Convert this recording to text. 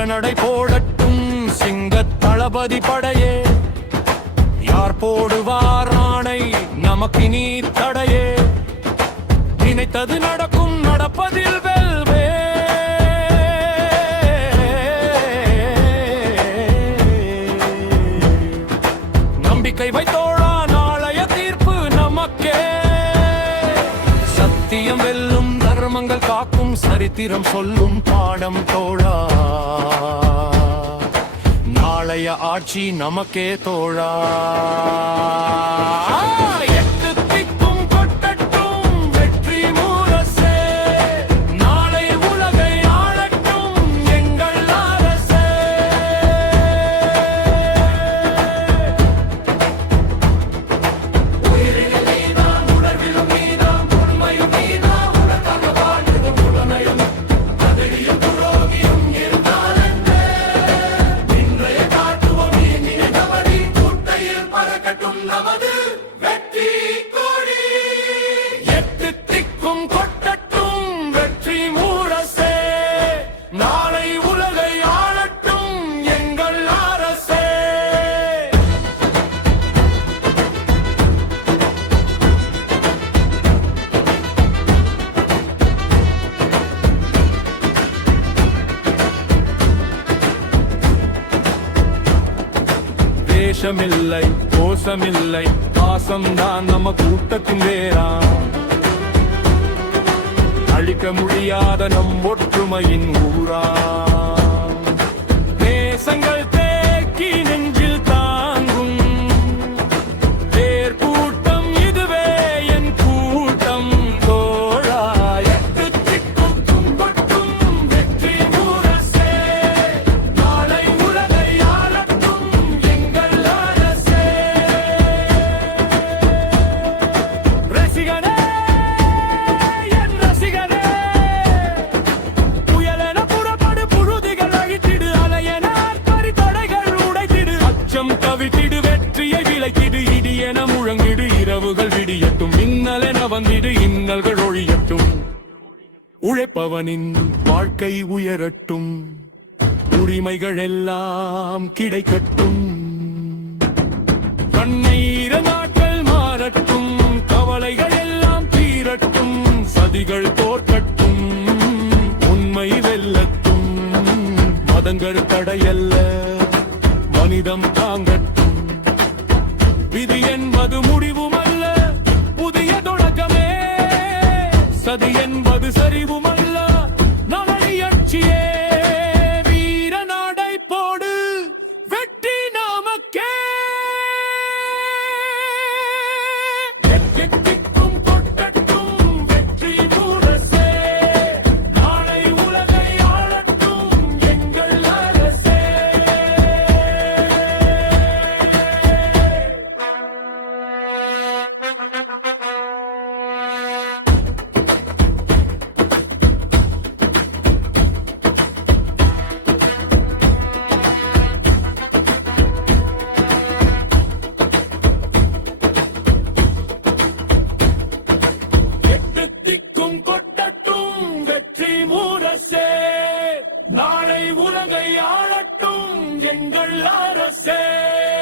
வீரநடை போடட்டும் சிங்கத் தளபதி படையே. யார் போடுவார் ஆணை நமக்கினி தடையே. நினைத்தது நடக்கும் நடப்பதில் வெல்வே. நம்பிக்கை வைத்தோழா நாளைய தீர்ப்பு நமக்கே. சத்தியம் வெல்லும் தர்மங்கள் காக்கும் சரித்திரம் சொல்லும் பாடம் தோழா. நாளைய ஆட்சி நமக்கே தோழா. தேசமில்லை கோஷமில்லை பாசம்தான் நம்ம கூட்டத்தின் வேறா. அழிக்க முடியாத நம் ஒற்றுமையின் ஊரா. தேசங்கள் தேக்கி நெஞ்சில் தாங்கும் தேர் கூட்டம் இதுவே என் கூட்டம் தோழா. எட்டு திக்கும் தும்பட்டும் வெற்றி முரசே. நாளை உலகை ஆளட்டும் எங்கள் அரசே. ரசிகனே என் ரசிகனே, புயலென புறப்படு புழுதிகள் அழித்திடு. அலையென ஆர்ப்பரி தடைகள் உடைத்திடு. அச்சம் தவித்திடு வெற்றியை விளைத்திடு. இடியென முழங்கிடு இரவுகள் விடியட்டும். மின்னலென வந்திடு இன்னல்கள் ஒழியட்டும். உழைப்பவனின் வாழ்க்கை உயரட்டும். உரிமைகள் எல்லாம் கிடைக்கட்டும். கண்ணீர நாட்கள் மாறட்டும். கவலைகள் எல்லாம் தீரட்டும். சதிகள் தோற்கட்டும். உண்மை வெல்லட்டும். மதங்கள் தடையல்ல மனிதம் தாங்கட்டும். விதி என்பது முடிவுமல்ல புதிய தொடக்கமே. சதி என்பது சரிவுமல்ல நவனியட்சியே. வீர நடை போடு வெற்றி நமக்கே. எட்டிக்கும் கொட்டட்டும் வெற்றி முரசே. நாளை உலகை ஆளட்டும் எங்கள் அரசே. எட்டிக்கும் கொட்டட்டும் வெற்றி முரசே. நாளை உலகை ஆளட்டும் எங்கள் அரசே.